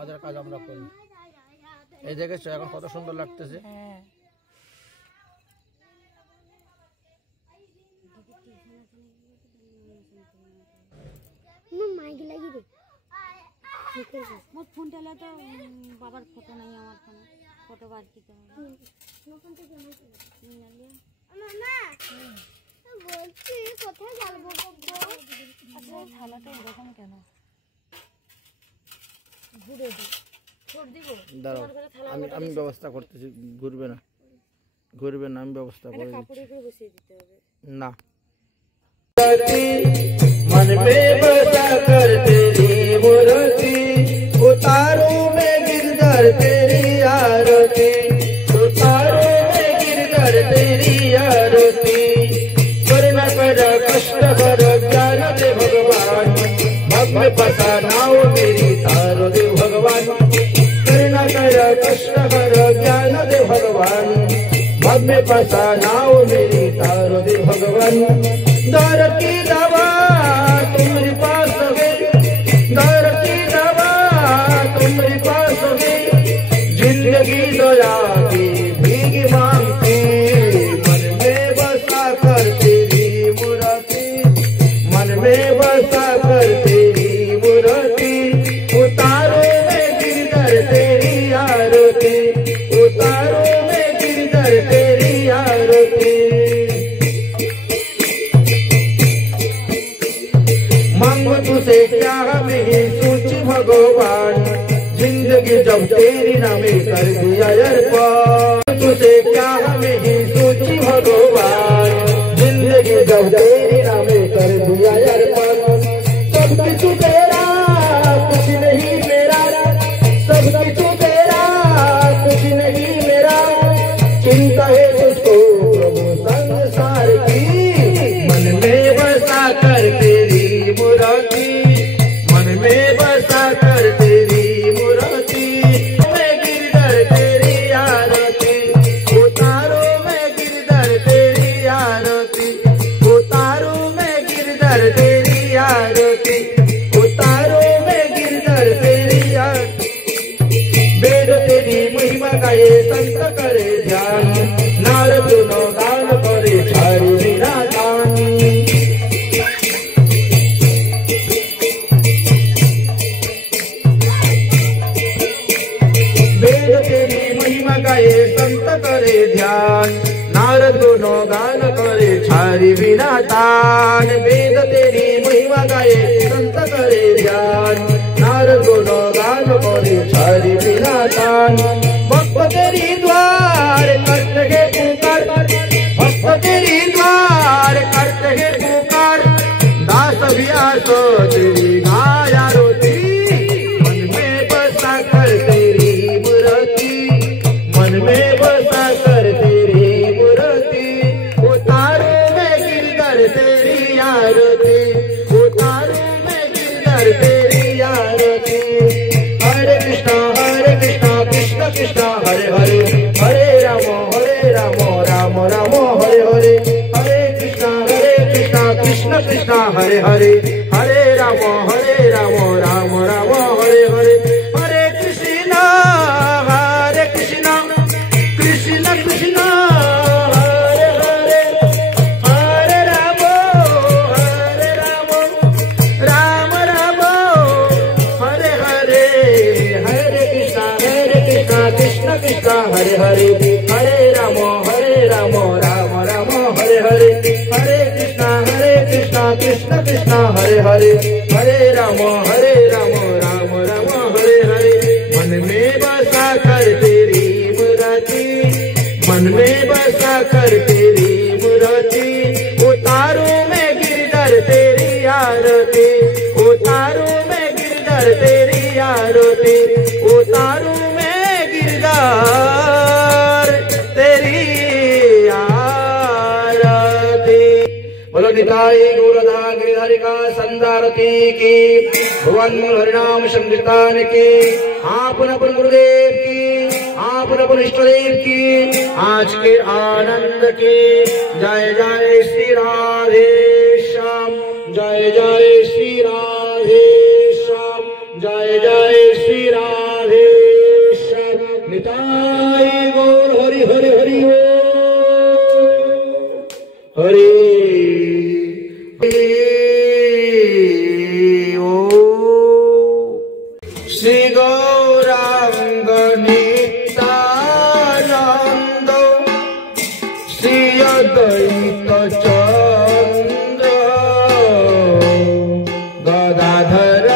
আমাদের কাজ আমরা করি। এই দেখেছো এখন কত সুন্দর লাগতেছে। ফোনটা তো বাবার ফটো নাই, আমার ফোনে ফটো বার দিতে হবে। বলছি কোথায় যাবো? থালাটা এরকম কেন? দাঁড়াও আমি ব্যবস্থা করতেছি। ঘুরবে না আমি ব্যবস্থা করে না। मन में बसा कर तेरी मूर्ति उतारूं मैं गिरधर तेरी आरती, उतारूं मैं गिरधर तेरी आरती। कर न कर कष्ट कर ज्ञान दे भगवान, भग में फंसा नाव मेरी तारो दे भगवान। कर न कर कष्ट कर ज्ञान दे भगवान, भग में फंसा नाव मेरी तारो दे भगवान। दर की दवा तुम्हारे पास है, दर की दवा तुम्हारे पास है। जिंदगी दया की भीख मांगती, मन में बसा कर तेरी मूर्ति, मन में बसा कर तेरी मूर्ति। उतारो मैं गिरधर तेरी आरती, उतारो मैं गिरधर तेरी आरती। मांगो तुझसे क्या मेरी सोची भगवान, जिंदगी जब तेरी नामे कर दिया अर्पण। तुझसे क्या मेरी सोची भगवान, जिंदगी जब तेरी नामे कर दिया अर्पण। सब कुछ तेरा कुछ नहीं मेरा, सब कुछ तेरा कुछ नहीं मेरा। चिंता है तुझको प्रभु संसार की, मन में बसा कर तेरी मूर्ति, मन में बसा कर तेरी मूर्ति। मैं गिरधर तेरी आरती, उतारो मैं गिरधर तेरी आरती, उतारो मैं गिरधर तेरी आरती, उतारो मैं गिरधर तेरी आरती। वेद तेरी महिमा गाए संत करे ध्यान, नारद नो गान करे छारू निरादान। वेद तेरी महिमा गाए संत करे ध्यान, नारद गुनो गान करे छारी बिना तान। वेद तेरी महिमा गाए संत करे ध्यान, नारद गुनो गान करे छारी बिना तान। भक्त तेरी द्वार करते है पुकार, भक्त तेरी द्वार करते है पुकार। दास भी आसो तेरी गाया रोती, मन में बसा कर तेरी मूर्ति, मन में बसा कर तेरी मूर्ति। उतारो मैं गिरधर तेरी आरती, उतारो मैं गिरधर तेरी आरती। हरे कृष्णा कृष्ण कृष्ण हरे हरे, हरे राम राम राम हरे हरे। हरे कृष्णा कृष्ण कृष्ण हरे हरे, हरे राम राम राम हरे हरे। हरे कृष्णा कृष्ण कृष्ण हरे हरे, हरे राम राम राम हरे हरे। हरे कृष्णा कृष्ण कृष्ण हरे हरे, हरे राम राम राम हरे हरे। हरे कृष्णा कृष्ण कृष्ण हरे हरे, हरे राम राम राम हरे हरे। मन में बसा कर तेरी मूर्ति, मन में बसा कर तेरी मूर्ति। उतारो मैं गिरधर तेरी आरती, उतारो मैं गिरधर तेरी आरती, उतारो मैं गिरधर तेरी आरती। बोलो निताई गौरधा गिरिधारी का संदारती की, भगवान हरिनाम संकीर्तन की, आपन गुरुदेव की, आपन इष्टदेव की, आज के आनंद की। जय जय श्री राधे श्याम, जय जय श्री राधे श्याम, जय जय श्री राम। श्री गौरांग नित्यानंद श्री अद्वैत चंद्र गदाधर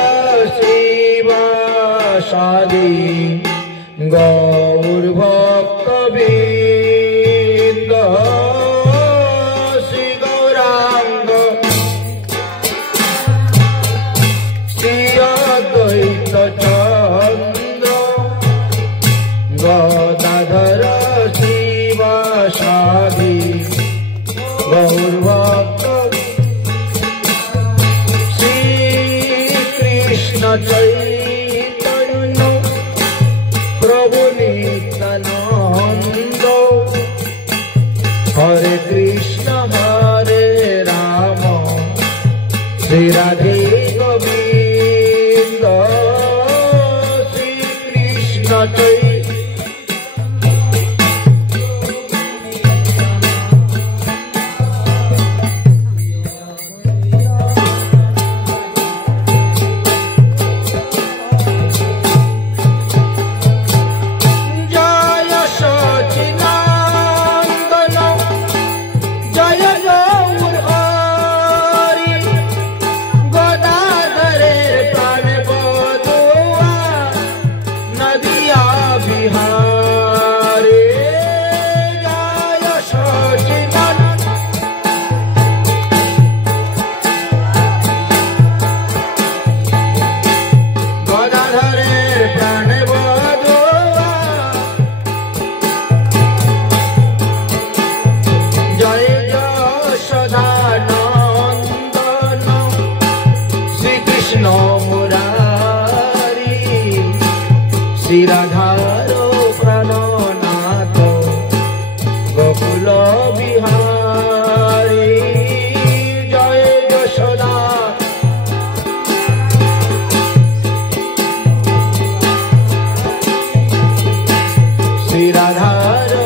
शिवासादि गौर भक्तवृंद श्री गौरांग श्री अद्वैत चंद्र गदाधर शिवासादि गौर भक्त श्री कृष्ण चैतन्य प्रभु नित्यानंद हरे कृष्ण हरे राम श्री राधे गोविंद श्री कृष्ण चैतन्य श्री राधारो प्राणनाथ गोकुल बिहारी जय यशोदा श्री राधारो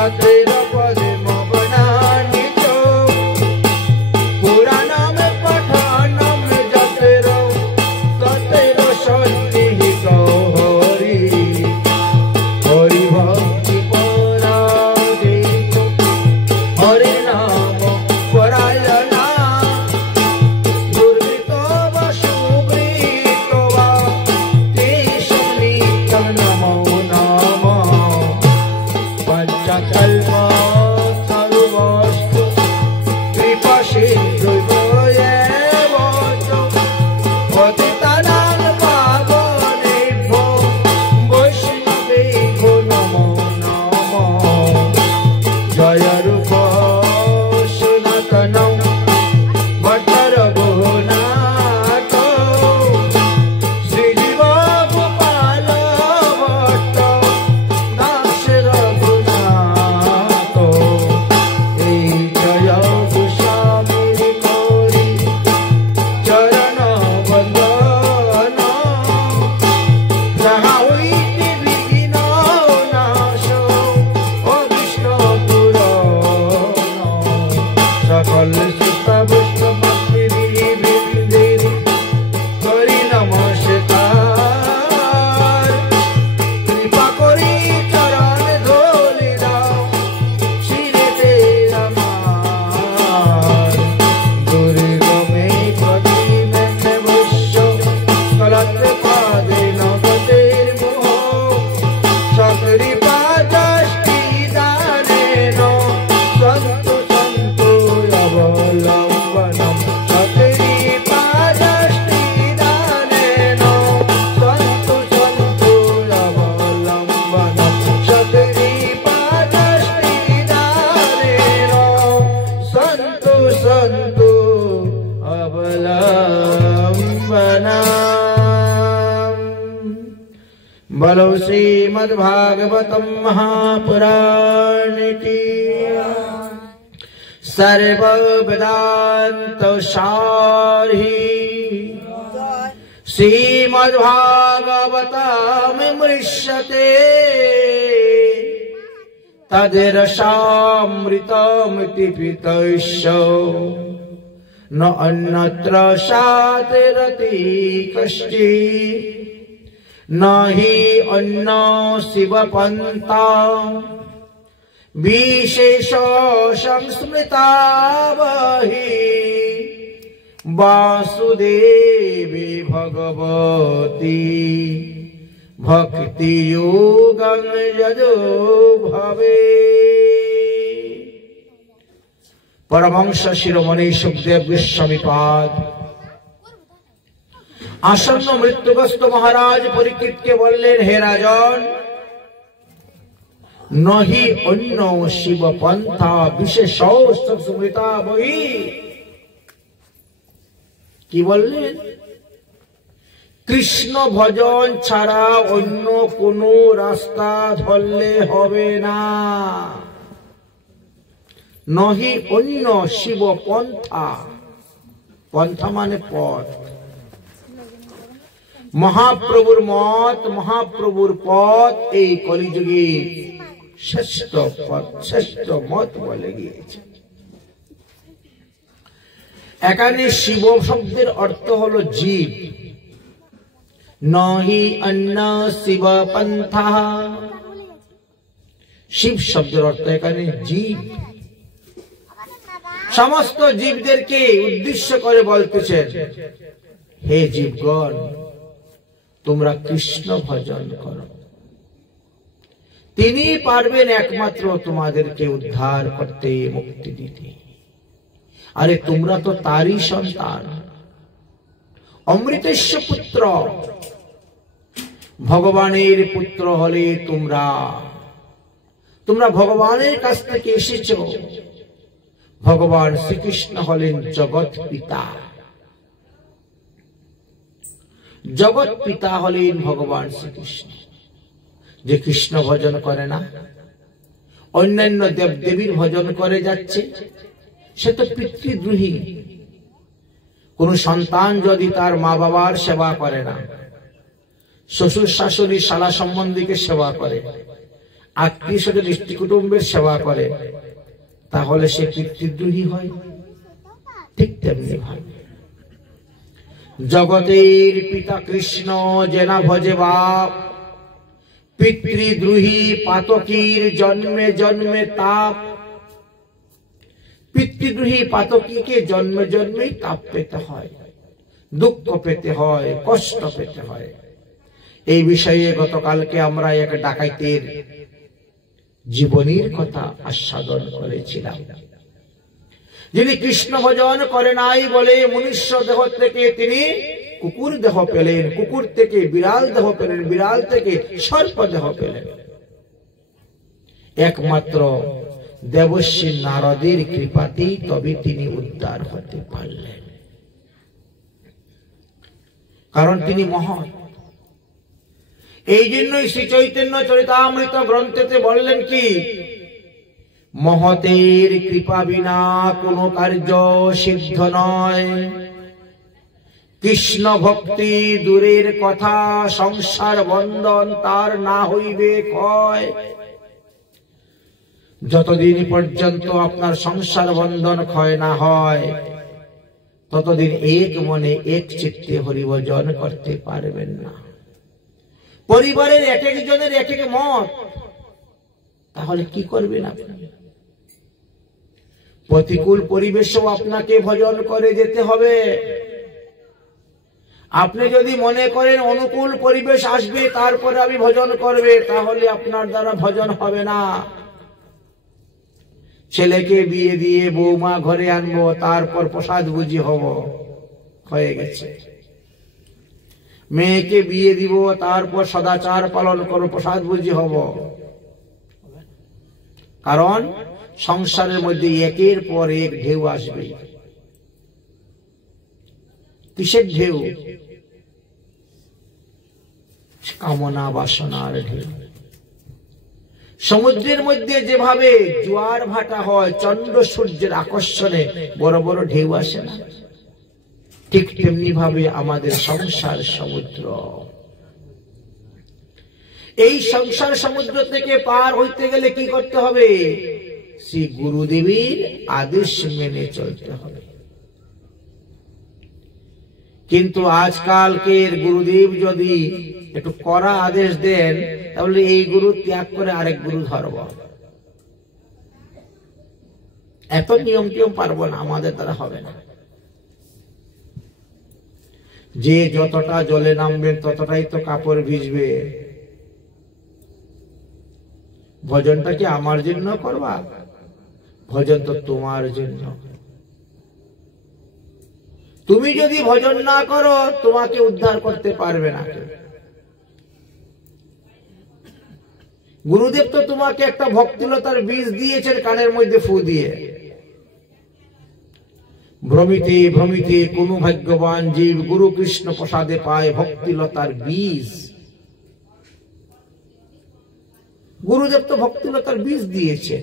सतेर पद्म बनानिच पुराणम पठनम जतेर ततेर सन्निहित हरि हरि भक्ति पराजित हरि नाम परायणा दुर्वृत वा सुवृत वा तेषां नित्यं नमो नमः पंचकल्प सर्वस्तु कृपा सिन्धुभ्येव च पतितानां पावनेभ्यो वैष्णवेभ्यो नमो नमः जय रूप सनातनं भट्टरघुनाथ श्रीजीव गोपाल भट्ट दास रघुनाथ हे जय गोस्वामी गौरी चरण वंदन जहाँ होइते विघ्न नाश अविष्ट पुराण सकल सीता वैष्णव वृंदेर करि नमस्कार कृपा करि चरण धोले दाओ शिरेते আমার দুর্গমে প্রতিমে বৈশ্য কলত্রে পাদে নগদের মোহ সকরি পাদষ্টি দানেন সন্তু সন্তু অবলম্বনম সকরি পাদষ্টি দানেন সন্তু সন্তু অবলম্বনম সকরি পাদষ্টি দানেন সন্তু সন্তু অবলম্বনম बोलो श्रीमद्भागवतम महापुराण की सर्व वेदांत सारी श्रीमद्भागवतम मृष्यते तद्रसामृतमिति पितस्य न अन्यत्र सातिरति कश्चित् न हि अन्न शिवपन्था विशेष संस्मृता वहि वासुदेवी भगवती भक्ति योगं यदो भवे। परमहंस शिरोमणि सुखदेव गोस्वामीपाद आसन्न मृत्युग्रस्त महाराज परीक्षित के बोलें, हे राजन, नहि अन्य शिव पंथा विशेष संस्मृता वही की बोलें कृष्ण भजन छाड़ा अन्य कोनो रास्ता धरले होबे ना। नहि अन्य शिव पंथा, पंथा माने पथ, महाप्रभुर मत महाप्रभुर पथ এই কলিযুগে শ্রেষ্ঠ পথ শ্রেষ্ঠ মত বলে গিয়েছে। এখানে শিব শব্দের অর্থ হলো জীব। নহি অন্য শিব পন্থা, শিব শব্দের অর্থ এখানে জীব। সমস্ত জীবদেরকে উদ্দেশ্য করে বলতেছেন, হে জীবগণ, তোমরা কৃষ্ণ ভজন করো, তিনি পারবেন একমাত্র তোমাদেরকে উদ্ধার করতে, মুক্তি দিতে। আরে তোমরা তো তারই সন্তান, অমৃতেশ্ব পুত্র, ভগবানের পুত্র হলে তোমরা তোমরা ভগবানের কাছ থেকে এসেছো। ভগবান শ্রীকৃষ্ণ হলেন জগৎ পিতা, জগৎ পিতা হলেন ভগবান শ্রীকৃষ্ণ। যে কৃষ্ণ ভজন করে না, অন্যান্য দেব দেবীর ভজন করে যাচ্ছে, সে তো পিতৃদ্রোহী। কোন সন্তান যদি তার মা বাবার সেবা করে না, শ্বশুর শাশুড়ি শালা সম্বন্ধীকে সেবা করে, আত্মীয় স্বজন ইষ্ট কুটুম্বের সেবা করে, তাহলে সে পিতৃদ্রোহী হয়। ঠিক তেমনি ভাবে জগতের পিতা কৃষ্ণ জেনা ভজে বাপ, পিতৃদ্রোহী পাতকীর জন্মে জন্মে তাপ। পিতৃদ্রোহী পাতকীকে জন্মে জন্মেই তাপ পেতে হয়, দুঃখ পেতে হয়, কষ্ট পেতে হয়। এই বিষয়ে গতকালকে আমরা এক ডাকাইতের জীবনীর কথা আস্বাদন করেছিলাম, যিনি কৃষ্ণ ভজন করে নাই বলে মনুষ্য দেহ থেকে তিনি কুকুর দেহ পেলেন, কুকুর থেকে বিড়াল দেহ পেলেন, বিড়াল থেকে সর্প দেহ পেলেন। একমাত্র দেবশ্রী নারদের কৃপাতেই তবে তিনি উদ্ধার হতে পারলেন, কারণ তিনি মহৎ। এই জন্যই শ্রী চৈতন্য চরিতামৃত গ্রন্থেতে বললেন কি, মহতের কৃপা বিনা কোনো কার্য সিদ্ধ নয়। কৃষ্ণ ভক্তি দূরের কথা, সংসার বন্ধন তার না হইবে ক্ষয়। যতদিন পর্যন্ত আপনার সংসার বন্ধন ক্ষয় না হয়, ততদিন এক মনে এক চিত্তে হরিভজন করতে পারবেন না। পরিবারের এক একজনের এক এক মত, তাহলে কি করবেন আপনি? প্রতিকূল পরিবেশেও আপনাকে ভজন করে যেতে হবে। আপনি যদি মনে করেন অনুকূল পরিবেশ আসবে তারপরে আমি ভজন করবে, তাহলে আপনার দ্বারা ভজন হবে না। ছেলেকে বিয়ে দিয়ে বৌমা ঘরে আনবো, তারপর প্রসাদ বুঝি হব, হয়ে গেছে। মেয়েকে বিয়ে দিব, তারপর সদাচার পালন করো, প্রসাদ বুঝি হব। কারণ সংসারের মধ্যে একের পর এক ঢেউ আসবে। কিসের ঢেউ? কামনা বাসনার ঢেউ। সমুদ্রের মধ্যে যেভাবে জোয়ার ভাটা হয়, চন্দ্র সূর্যের আকর্ষণে বড় বড় ঢেউ আসে না, ঠিক তেমনি ভাবে আমাদের সংসার সমুদ্র। এই সংসার সমুদ্র থেকে পার হইতে গেলে কি করতে হবে? শ্রী গুরুদেবের আদেশ মেনে চলতে হবে। কিন্তু আজকালকের গুরুদেব যদি একটু কড়া আদেশ দেন, তাহলে এই গুরু ত্যাগ করে আরেক গুরু ধরব। এত নিয়ম টিয়ম পারবো না, আমাদের দ্বারা হবে না। যে যতটা জলে নামবেন ততটাই তো কাপড় ভিজবে। ভজনটা কি আমার জন্য করবা? ভজন তো তোমার জন্য। তুমি যদি ভজন না করো, তোমাকে উদ্ধার করতে পারবে না। গুরুদেব তো তোমাকে একটা ভক্তিলতার বীজ দিয়েছেন কানের মধ্যে ফু দিয়ে। ভ্রমিতে ভ্রমিতে কোন ভাগ্যবান জীব গুরু কৃষ্ণ প্রসাদে পায় ভক্তিলতার বীজ। গুরুদেব তো ভক্তিলতার বীজ দিয়েছে,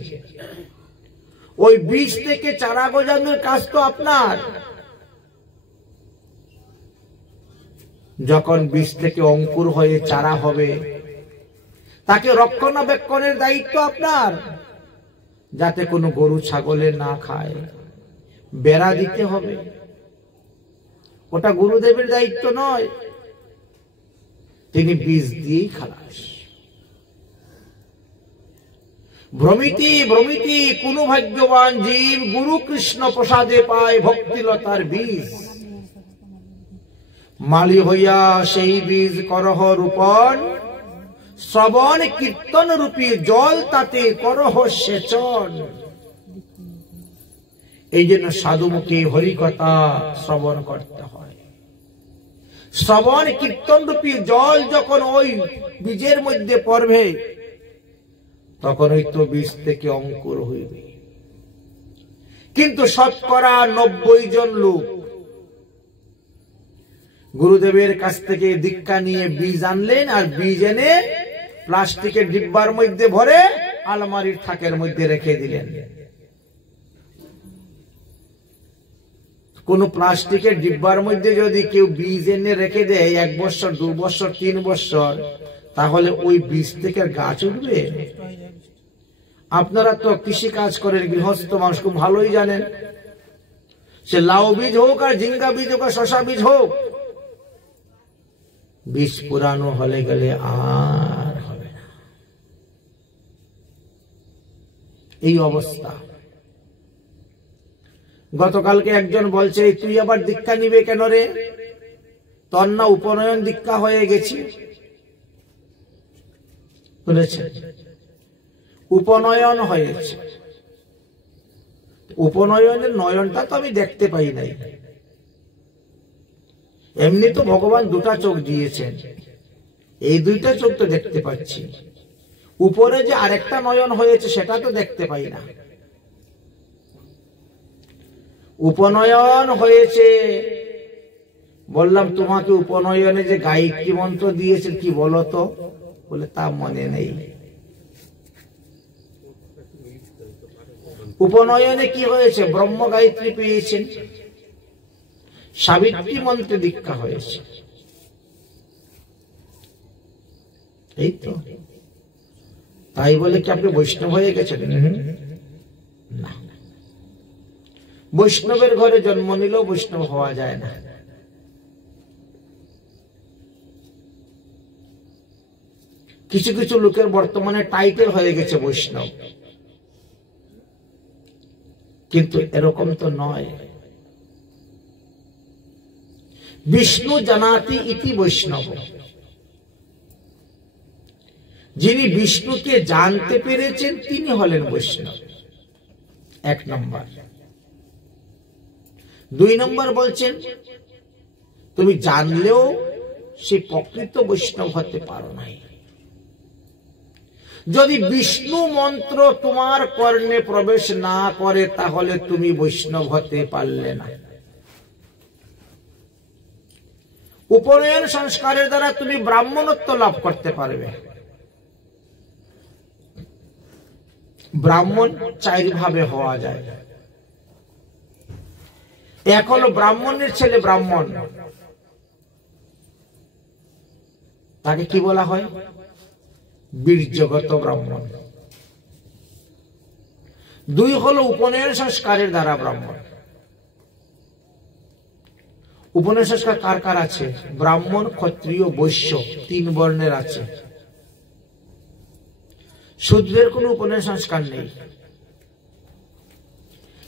ওই বীজ থেকে চারা গজানোর কাজ তো আপনার। যখন বীজ থেকে অঙ্কুর হয়ে চারা হবে, তাকে রক্ষণাবেক্ষণের দায়িত্ব আপনার, যাতে কোনো গরু ছাগলে না খায়। বেড়া দিতে হবে, ওটা গুরুদেবের দায়িত্ব নয়। তিনি বীজ দিয়েই খালাস। ভ্রমিতি ভ্রমিতি কোন ভাগ্যবান জীব গুরু কৃষ্ণ প্রসাদে পায় ভক্তিলতার বীজ। মালি হইয়া সেই বীজ করহ রোপণ, শ্রবণ কীর্তন রূপী জল তাতে করহ সেচন। এই জন্য সাধুমুখে হরিকথা শ্রবণ করতে হয়। শ্রবণ কীর্তন রূপী জল যখন ওই বীজের মধ্যে পড়বে, তখন ওই তো বীজ থেকে অঙ্কুর হইবে। কিন্তু শতকরা 90 জন লোক গুরুদেবের কাছ থেকে দীক্ষা নিয়ে বীজ আনলেন, আর বীজ এনে প্লাস্টিকের ডিব্বার মধ্যে ভরে আলমারির থাকের মধ্যে রেখে দিলেন। কোন প্লাস্টিকের ডিব্বার মধ্যে যদি কেউ বীজ এনে রেখে দেয় 1 বছর 2 বছর 3 বছর, তাহলে ওই বীজ থেকে গাছ উঠবে? আপনারা তো কৃষি কাজ করেন, গৃহস্থ মানুষ, খুব ভালোই জানেন, সে লাউ বীজ হোক আর ঝিঙ্গা বীজ হোক আর শশা বীজ হোক, বীজ পুরানো হলে গেলে আর হবে না। এই অবস্থা। গতকালকে একজন বলছে, তুই আবার দীক্ষা নিবে কেন রে? তোর না উপনয়ন দীক্ষা হয়ে গেছি। বলেছে উপনয়ন হয়েছে, উপনয়নের নয়নটা তো আমি দেখতে পাই নাই। এমনি তো ভগবান দুটা চোখ দিয়েছেন, এই দুইটা চোখ তো দেখতে পাচ্ছি, উপরে যে আরেকটা নয়ন হয়েছে সেটা তো দেখতে পাই না। উপনয়ন হয়েছে। বললাম, তোমাকে উপনয়নে যে গায়ত্রী মন্ত্র দিয়েছে কি বলো তো? বলে তা মনে নেই। উপনয়নে কি হয়েছে? ব্রহ্ম গায়ত্রী পেয়েছেন, সাবিত্রী মন্ত্রে দীক্ষা হয়েছে। এই তো। তাই বলে কি আপনি বৈষ্ণব হয়ে গেছেন? না, বৈষ্ণবের ঘরে জন্ম নিলেও বৈষ্ণব হওয়া যায় না। কিছু কিছু লোকের বর্তমানে টাইটেল হয়ে গেছে বৈষ্ণব, কিন্তু এরকম তো নয়। বিষ্ণু জানাতি ইতি বৈষ্ণব। যিনি বিষ্ণুকে জানতে পেরেছেন তিনি হলেন বৈষ্ণব। 1 নম্বর। 2 নম্বর বলছেন, তুমি জানলেও সে প্রকৃত বৈষ্ণব হতে পারো নাই। যদি বিষ্ণু মন্ত্র তোমার কর্ণে প্রবেশ না করে তাহলে তুমি বৈষ্ণব হতে পারলে না। উপনয়ন সংস্কারের দ্বারা তুমি ব্রাহ্মণত্ব লাভ করতে পারবে। ব্রাহ্মণ 4 ভাবে হওয়া যায়। এক হলো ব্রাহ্মণের ছেলে ব্রাহ্মণ, তাকে কি বলা হয়? বীর্যগত ব্রাহ্মণ। 2 হলো উপনয়ন সংস্কারের দ্বারা ব্রাহ্মণ। উপনয়ন সংস্কার কার কার আছে? ব্রাহ্মণ, ক্ষত্রিয়, বৈশ্য, 3 বর্ণের আছে। শূদ্রের কোন উপনয়ন সংস্কার নেই।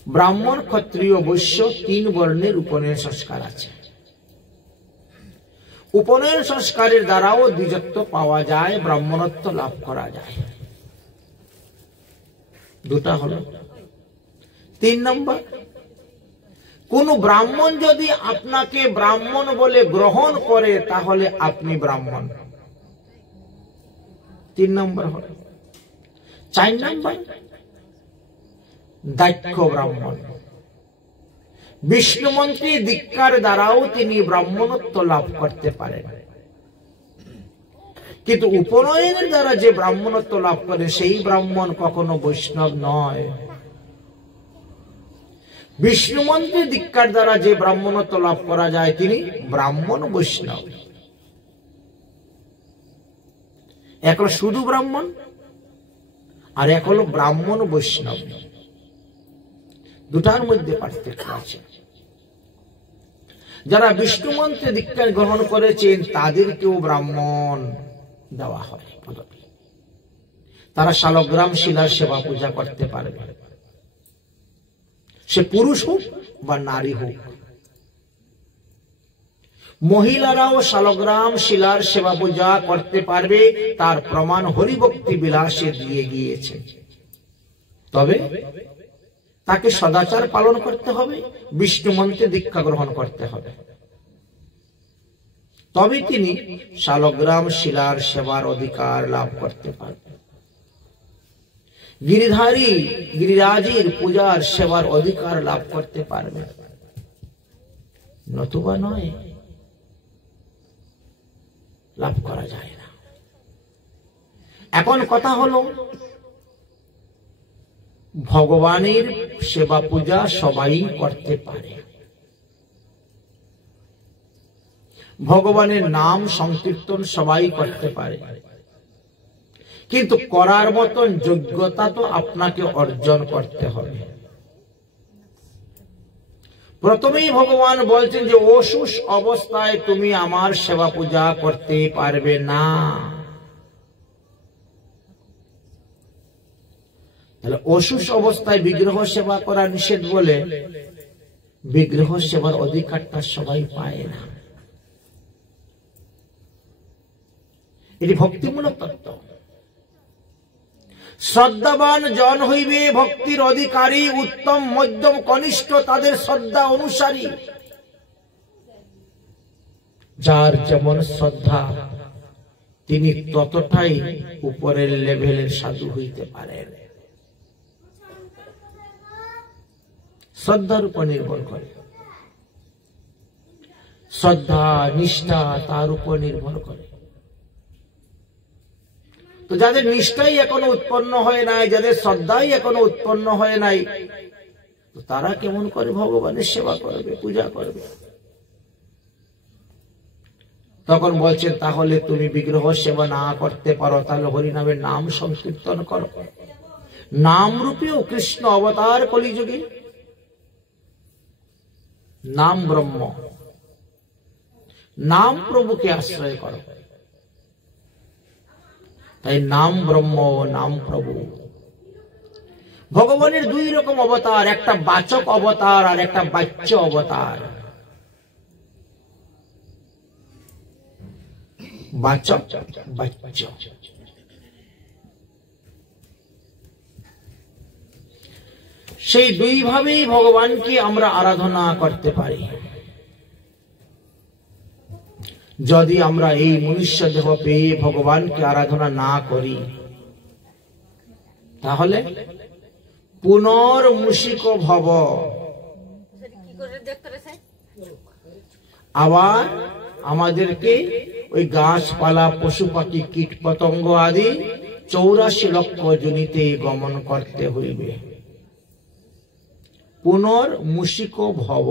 ব্রাহ্মণ, ক্ষত্রিয়, বৈশ্য 3 বর্ণের উপনয়ন সংস্কার আছে। উপনয়ন সংস্কারের দ্বারাও দ্বিজত্ব পাওয়া যায়, ব্রাহ্মণত্ব লাভ করা যায়। 2টা হলো। 3 নম্বর, কোন ব্রাহ্মণ যদি আপনাকে ব্রাহ্মণ বলে গ্রহণ করে তাহলে আপনি ব্রাহ্মণ। 3 নম্বর হলো। 4 নম্বর, দাক্ষ ব্রাহ্মণ। বিষ্ণু মন্ত্রী দীক্ষার দ্বারাও তিনি ব্রাহ্মণত্ব লাভ করতে পারেন। কিন্তু উপনয়নের দ্বারা যে ব্রাহ্মণত্ব লাভ করে সেই ব্রাহ্মণ কখনো বৈষ্ণব নয়। বিষ্ণু মন্ত্রী দীক্ষার দ্বারা যে ব্রাহ্মণত্ব লাভ করা যায় তিনি ব্রাহ্মণ বৈষ্ণব। এক হলো শুধু ব্রাহ্মণ আর এক হলো ব্রাহ্মণ বৈষ্ণব। 2টার মধ্যে পার্থক্য আছে। যারা বিষ্ণু মন্ত্রে দীক্ষা গ্রহণ করেছেন তাদেরকেও ব্রাহ্মণ দেওয়া হয় পদবী। তারা শালগ্রাম শিলার সেবা পূজা করতে পারবে, সে পুরুষ হোক বা নারী হোক। মহিলারাও শালগ্রাম শিলার সেবা পূজা করতে পারবে, তার প্রমাণ হরিভক্তি বিলাসে দিয়ে গিয়েছে। তবে তাকে সদাচার পালন করতে হবে, বিষ্ণু মন্ত্রে দীক্ষা গ্রহণ করতে হবে, তবে তিনি শালগ্রাম শিলার সেবার অধিকার লাভ করতে পারবেন। গিরিধারী গিরিরাজের পূজার সেবার অধিকার লাভ করতে পারবে, নতুবা নয়, লাভ করা যায় না। এখন কথা হলো, ভগবানের সেবা পূজা সবাই করতে পারে, ভগবানের নাম সংকীর্তন সবাই করতে পারে, কিন্তু করার মতন যোগ্যতা তো আপনাকে অর্জন করতে হবে। প্রথমেই ভগবান বলছেন যে অসুস্থ অবস্থায় তুমি আমার সেবা পূজা করতে পারবে না। তাহলে অসুস্থ অবস্থায় বিগ্রহ সেবা করা নিষেধ বলে বিগ্রহ সেবার অধিকারটা সবাই পায় না। এটি ভক্তিমূলক তত্ত্ব। শ্রদ্ধাবান জন হইবে ভক্তির অধিকারী, উত্তম মধ্যম কনিষ্ঠ তাদের শ্রদ্ধা অনুসারী। যার যেমন শ্রদ্ধা তিনি ততটাই উপরের লেভেলের সাধু হইতে পারেন। শ্রদ্ধার উপর নির্ভর করে, শ্রদ্ধা নিষ্ঠা তার উপর নির্ভর করে। তো যাদের নিষ্ঠাই এখনো উৎপন্ন হয় নাই, যাদের শ্রদ্ধাই এখনো উৎপন্ন হয় নাই, তো তারা কেমন করে ভগবানের সেবা করবে, পূজা করবে? তখন বলছেন তাহলে তুমি বিগ্রহ সেবা না করতে পারো, তাহলে হরিনামের নাম সংকীর্তন করো। নাম রূপেও কৃষ্ণ অবতার কলিযুগে। নাম ব্রহ্ম, নাম প্রভুকে আশ্রয় করো। তাই নাম ব্রহ্ম, নাম প্রভু। ভগবানের দুই রকম অবতার, একটা বাচক অবতার আর একটা বাচ্য অবতার। বাচক বাচ্য। সেই দুই ভাবেই ভগবানকে আমরা আরাধনা করতে পারি। যদি আমরা এই মনুষ্য দেহ পেয়ে ভগবানকে আরাধনা না করি, তাহলে পুনর্মূষিক ভব, আবার আমাদেরকে ওই গাছপালা পশু পাখি কীট পতঙ্গ আদি 84 লক্ষ জনিতে গমন করতে হইবে। পুনর্মূষিক ভব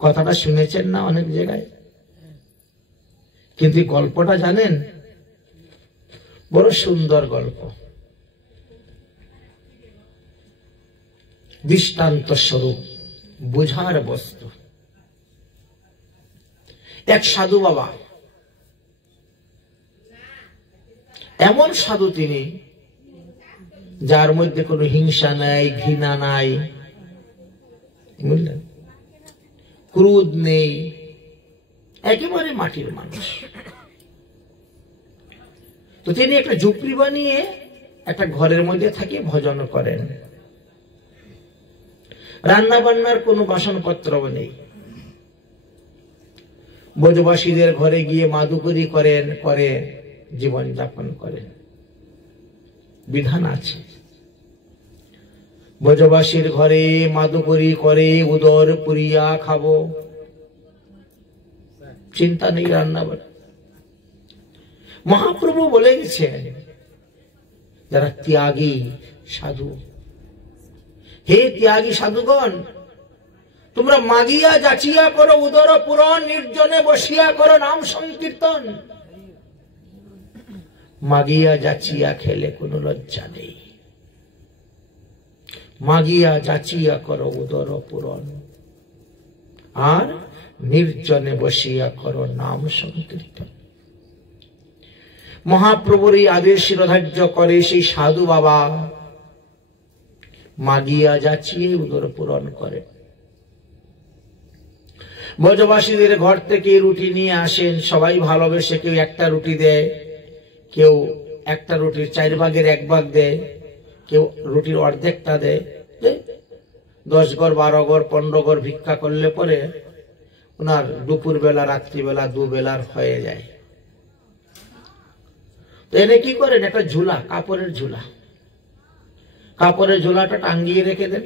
কথাটা শুনেছেন না অনেক জায়গায়? কিন্তু গল্পটা জানেন? বড় সুন্দর গল্প, দৃষ্টান্ত স্বরূপ, বুঝার বস্তু। এক সাধু বাবা, এমন সাধু তিনি যার মধ্যে কোনো হিংসা নাই, ঘৃণা নাই, বুঝলেন, ক্রোধ নেই, একেবারে মাটির মানুষ। তো তিনি একটা ঝুপড়ি বানিয়ে একটা ঘরের মধ্যে থেকে ভজন করেন। রান্না বান্নার কোনো বাসনপত্র নেই। ব্রজবাসীদের ঘরে গিয়ে মাদুকরি করেন, করে জীবন যাপন করেন। বিধান আছে, ব্রজবাসীর ঘরে মাদুকরি করে উদর পুরিয়া খাবো, চিন্তা নেই রান্না বান্না। মহাপ্রভু বলে গেছেন যারা ত্যাগী সাধু, হে ত্যাগী সাধুগণ, তোমরা মাগিয়া যাচিয়া করো উদর পূরণ, নির্জনে বসিয়া করো নাম সংকীর্তন। মাগিয়া যাচিয়া খেলে কোনো লজ্জা নেই। মাগিয়া যাচিয়া করো উদর পূরণ, আর নির্জনে বসিয়া করো নাম সংকীর্তন। মহাপ্রভুর এই আদেশ শিরোধার্য করে সেই সাধু বাবা মাগিয়া যাচিয়ে উদর পূরণ করে। ব্রজবাসীদের ঘর থেকে রুটি নিয়ে আসেন, সবাই ভালোবেসে কেউ একটা রুটি দেয়, কেউ একটা রুটির 4 ভাগের 1 ভাগ দেয়, কেউ রুটির অর্ধেকটা দেয়। 10 গড় 12 গড় 15 গড় ভিক্ষা করলে পরে ওনার দুপুর বেলা রাত্রিবেলা 2 বেলার হয়ে যায়। তো এনে কি করেন, একটা ঝুলা, কাপড়ের ঝুলা, কাপড়ের ঝুলাটা টাঙ্গিয়ে রেখে দেন।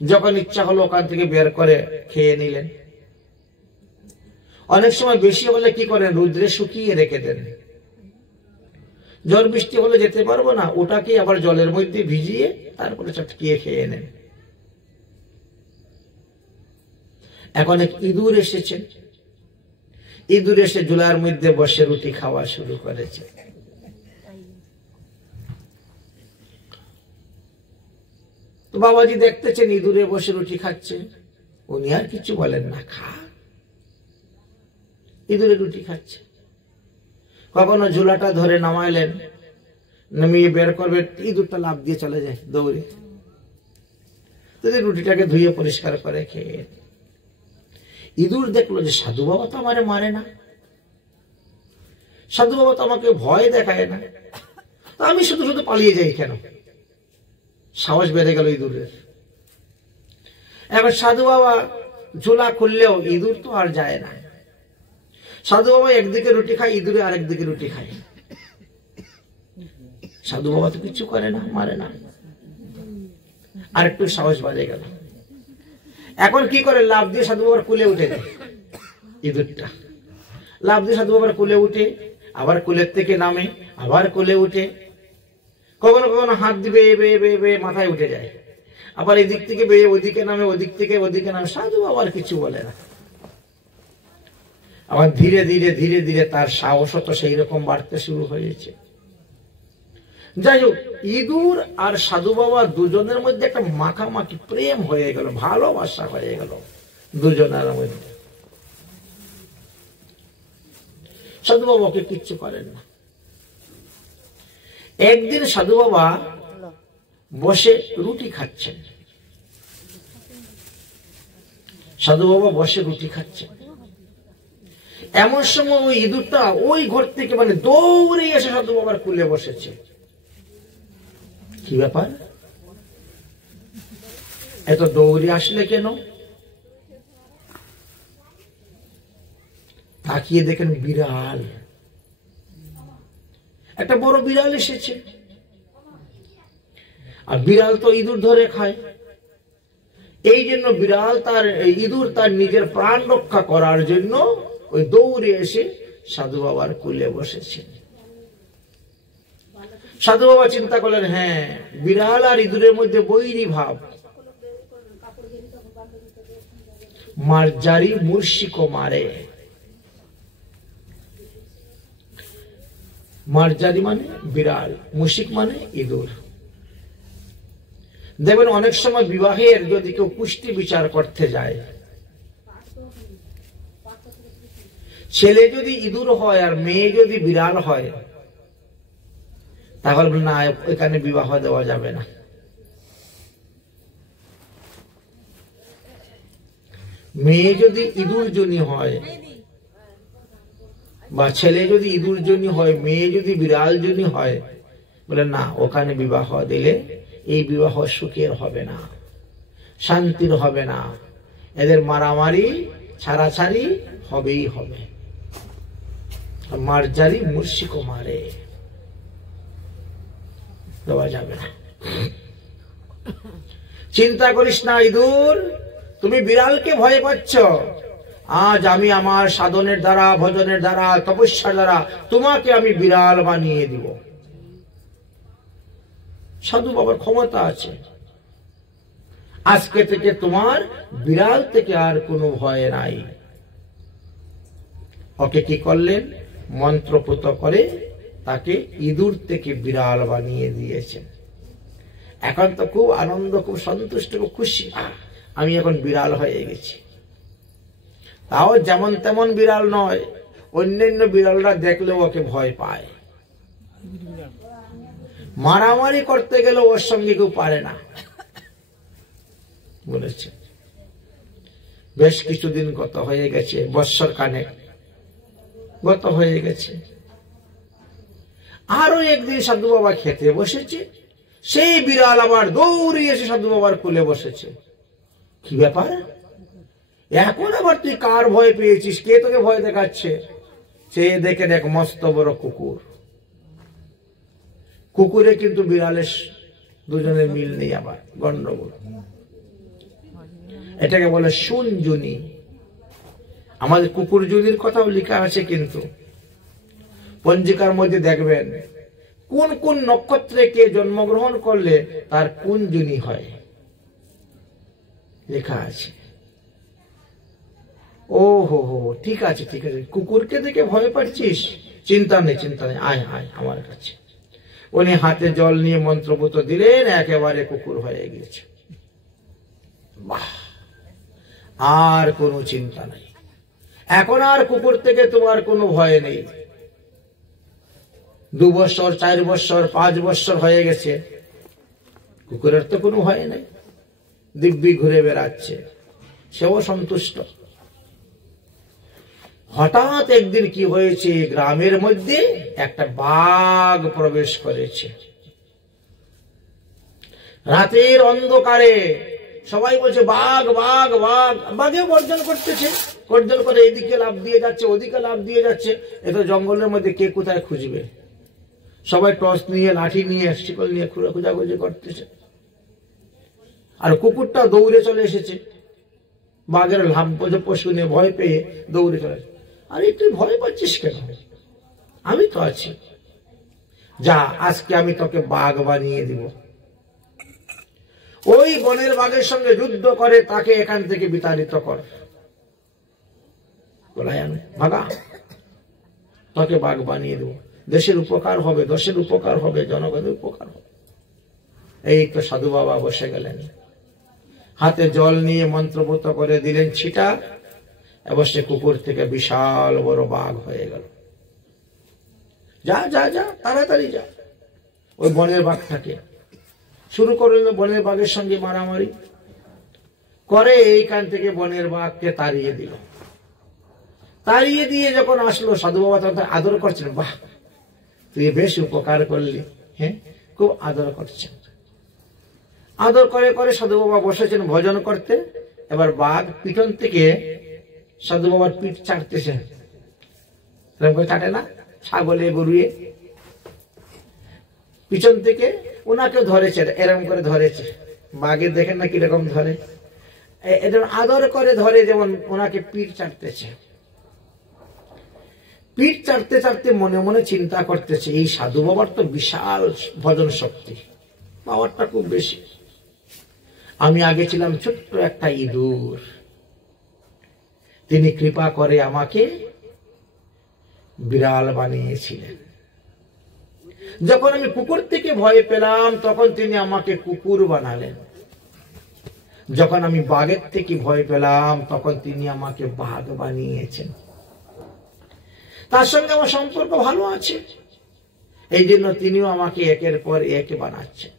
যখন ইচ্ছা হলো ওখান থেকে বের করে খেয়ে নিলেন। অনেক সময় বেশি হলে কি করেন, রৌদ্রে শুকিয়ে রেখে দেন। ঝড় বৃষ্টি হলে যেতে পারবো না, ওটাকে আবার জলের মধ্যে ভিজিয়ে তারপরে চটকিয়ে খেয়ে নেন। এখন এক ইঁদুর এসেছে, ইঁদুর এসে ঝুলার মধ্যে বসে রুটি খাওয়া শুরু করেছে। তো বাবাজি দেখতেছেন ইঁদুরে বসে রুটি খাচ্ছে, উনি আর কিছু বলেন না, খা। ইঁদুরে রুটি খাচ্ছে। কখনো ঝুলাটা ধরে নামাইলেন, নামিয়ে বের করবে, ইঁদুরটা লাফ দিয়ে চলে যায় দৌড়ে। রুটিটাকে ধুয়ে পরিষ্কার করে খেয়ে ইঁদুর দেখলো যে সাধু বাবা তো আমারে মারে না, সাধু বাবা তো আমাকে ভয় দেখায় না, তো আমি শুধু শুধু পালিয়ে যাই কেন? সাহস বেড়ে গেল ইঁদুরের। এবার সাধু বাবা ঝোলা খুললেও ইঁদুর তো আর যায় না। সাধু বাবা একদিকে রুটি খায়, ইঁদুরে আরেকদিকে রুটি খায়। সাধু বাবা তো কিছু করে না, মারে না। আর একটু সাহস বাড়ে গেল। এখন কি করে? লাফ দিয়ে সাধু বাবার কুলে উঠে যায় ইঁদুরটা। লাফ দিয়ে সাধু বাবার কুলে উঠে, আবার কুলের থেকে নামে, আবার কুলে উঠে, কখনো কখনো হাত দিবে মাথায় উঠে যায়, আবার এদিক থেকে বেয়ে ওদিকে নামে, ওদিক থেকে ওদিকে নামে। সাধু বাবার কিছু বলে না। আবার ধীরে ধীরে ধীরে ধীরে তার সাহসও তো সেই রকম বাড়তে শুরু হয়েছে। যাই হোক, ইঁদুর আর সাধু বাবা দুজনের মধ্যে একটা মাখামাখি প্রেম হয়ে গেল, ভালোবাসা হয়ে গেল দুজনের মধ্যে। সাধু বাবাকে কিচ্ছু করেন না। একদিন সাধু বাবা বসে রুটি খাচ্ছেন, সাধু বাবা বসে রুটি খাচ্ছেন। এমন সময় ওই ইঁদুরটা ওই ঘর থেকে মানে দৌড়ে এসে সাধু বাবার কুলে বসেছে। কি ব্যাপার? এত দৌড়ে আসলে কেন? তাকিয়ে দেখেন বিড়াল, একটা বড় বিড়াল এসেছে। আর বিড়াল তো ইঁদুর ধরে খায়, এই জন্য বিড়াল তার ইঁদুর তার নিজের প্রাণ রক্ষা করার জন্য ওই দৌড়ে এসে সাধু বাবার কুলে বসেছে। সাধু বাবা চিন্তা করলেন, হ্যাঁ, বিড়াল আর ইঁদুরের মধ্যে বৈরী ভাব। মার্জারি মুর্শিক মারে। মার্জারি মানে বিড়াল, মুশিক মানে ইঁদুর। দেখবেন অনেক সময় বিবাহের যদি কেউ কুষ্টি বিচার করতে যায়, ছেলে যদি ইঁদুর হয় আর মেয়ে যদি বিড়াল হয়, তাহলে না, এখানে বিবাহ দেওয়া যাবে না। মেয়ে যদি ইঁদুর জনি হয় বা ছেলে যদি ইঁদুর জনি হয়, মেয়ে যদি বিড়াল জনি হয়, বলে না, ওখানে বিবাহ দিলে এই বিবাহ সুখের হবে না, শান্তির হবে না, এদের মারামারি ছাড়াছাড়ি হবেই হবে। মার্জারি মুর্শিক মারে, দেওয়া যাবে না। চিন্তা করিস না ইঁদুর, তুমি বিড়ালকে ভয় পাচ্ছ, আজ আমি আমার সাধনের দ্বারা, ভজনের দ্বারা, তপস্যার দ্বারা তোমাকে আমি বিড়াল বানিয়ে দিব। সাধু বাবার ক্ষমতা আছে, আজকে থেকে তোমার বিড়াল থেকে আর কোনো ভয় নাই। ওকে কি করলেন? মন্ত্রপুত করে তাকে ইঁদুর থেকে বিড়াল বানিয়ে দিয়েছেন। এখন তো খুব আনন্দ, খুব সন্তুষ্ট, খুব খুশি, আমি এখন বিড়াল হয়ে গেছি। তাও যেমন তেমন বিড়াল নয়, অন্যান্য বিড়ালরা দেখলেও ওকে ভয় পায়। মারামারি করতে গেলে ওর সঙ্গে কেউ পারে না বলেছে। বেশ কিছুদিন গত হয়ে গেছে, বৎসর কানেক গত হয়ে গেছে। আরো একদিন সাধু বাবা খেতে বসেছে, সেই বিড়াল আবার দৌড়ে এসে সাধু বাবার কোলে বসেছে। কি ব্যাপার? এখন আবার তুই কার ভয় পেয়েছিস? কে তোকে ভয় দেখাচ্ছে? সে দেখে দেখ, মস্ত বড় কুকুর। কুকুরে কিন্তু বিড়ালের দুজনের মিল নেই, আবার গন্ডগোল। এটাকে বলে সুনজুনি। আমাদের কুকুর জুনির কথাও লেখা আছে, কিন্তু পঞ্জিকার মধ্যে দেখবেন কোন কোন নক্ষত্রে কে জন্মগ্রহণ করলে তার কোন জুনি হয়, লেখা আছে। ও হো হো, ঠিক আছে ঠিক আছে, কুকুরকে দেখে ভয় পাচ্ছিস? চিন্তা নেই চিন্তা নেই, আয় আয় আমার কাছে। উনি হাতে জল নিয়ে মন্ত্রপুত দিলেন, একেবারে কুকুর হয়ে গিয়েছে। বাহ, আর কোনো চিন্তা নাই। এখন আর কুকুর থেকে তোমার কোনো ভয় নেই। 2 বছর 4 বছর 5 বছর হয়ে গেছে, কুকুরের তো কোনো ভয় নেই, দিব্যি ঘুরে বেড়াচ্ছে, সেও সন্তুষ্ট। হঠাৎ একদিন কি হয়েছে, গ্রামের মধ্যে একটা বাঘ প্রবেশ করেছে। রাতের অন্ধকারে সবাই বলছে বাঘ বাঘ বাঘ, বাঘে গর্জন করতেছে, গর্জন করে এদিকে লাফ দিয়ে যাচ্ছে, ওদিকে লাফ দিয়ে যাচ্ছে। এত জঙ্গলের মধ্যে কে কোথায় খুঁজবে? সবাই টর্চ নিয়ে, লাঠি নিয়ে, শিকল নিয়ে খোঁজাখুঁজি করতেছে। আর কুকুরটা দৌড়ে চলে এসেছে, বাঘের লাভ পশু নিয়ে ভয় পেয়ে দৌড়ে চলে এসেছে। আরে তুই ভয় পাচ্ছিস কেন? আমি তো আছি, যা আজকে আমি তোকে বাঘ বানিয়ে দিব। ওই বনের বাঘের সঙ্গে যুদ্ধ করে তাকে এখান থেকে বিতাড়িত কর, ভাগা, তোকে বাঘ বানিয়ে দেব। দেশের উপকার হবে, দেশের উপকার হবে, জনগণের উপকার হবে। এই তো সাধু বাবা বসে গেলেন, হাতে জল নিয়ে মন্ত্রপুত করে দিলেন ছিটা, এবার সে কুকুর থেকে বিশাল বড় বাঘ হয়ে গেল। যা যা যা, তাড়াতাড়ি যা। ওই বনের বাঘ থাকে, শুরু করলো বনের বাঘের সঙ্গে মারামারি করে। এইখান থেকে বনের বাঘকে তাড়িয়ে দিল। তাড়িয়ে দিয়ে যখন আসলো, সাধু বাবা তখন আদর করছেন, বাহ তুই বেশ উপকার করলি, হ্যাঁ, খুব আদর করছেন। আদর করে করে সাধু বাবা বসেছেন ভজন করতে। এবার বাঘ পিছন থেকে সাধু বাবার পিঠ চাটতেছে, চাটে না ছাগলে গরুয়ে, পিছন থেকে ওনাকে ধরেছে, এরকম করে ধরেছে। বাঘের দেখেন না কিরকম ধরে, এরকম আদর করে ধরে, যেমন ওনাকে পিঠ চাটতেছে। পিঠ চাটতে চাটতে মনে মনে চিন্তা করতেছে, এই সাধু বাবার তো বিশাল ভজন শক্তি, পাওয়ারটা খুব বেশি। আমি আগে ছিলাম ছোট্ট একটা ইঁদুর, তিনি কৃপা করে আমাকে বিড়াল বানিয়েছিলেন। যখন আমি কুকুর থেকে ভয় পেলাম, তখন তিনি আমাকে কুকুর বানালেন। যখন আমি বাঘের থেকে ভয় পেলাম, তখন তিনি আমাকে বাঘ বানিয়েছেন। তার সঙ্গে আমার সম্পর্ক ভালো আছে, এই জন্য তিনিও আমাকে একের পর এক বানাচ্ছেন।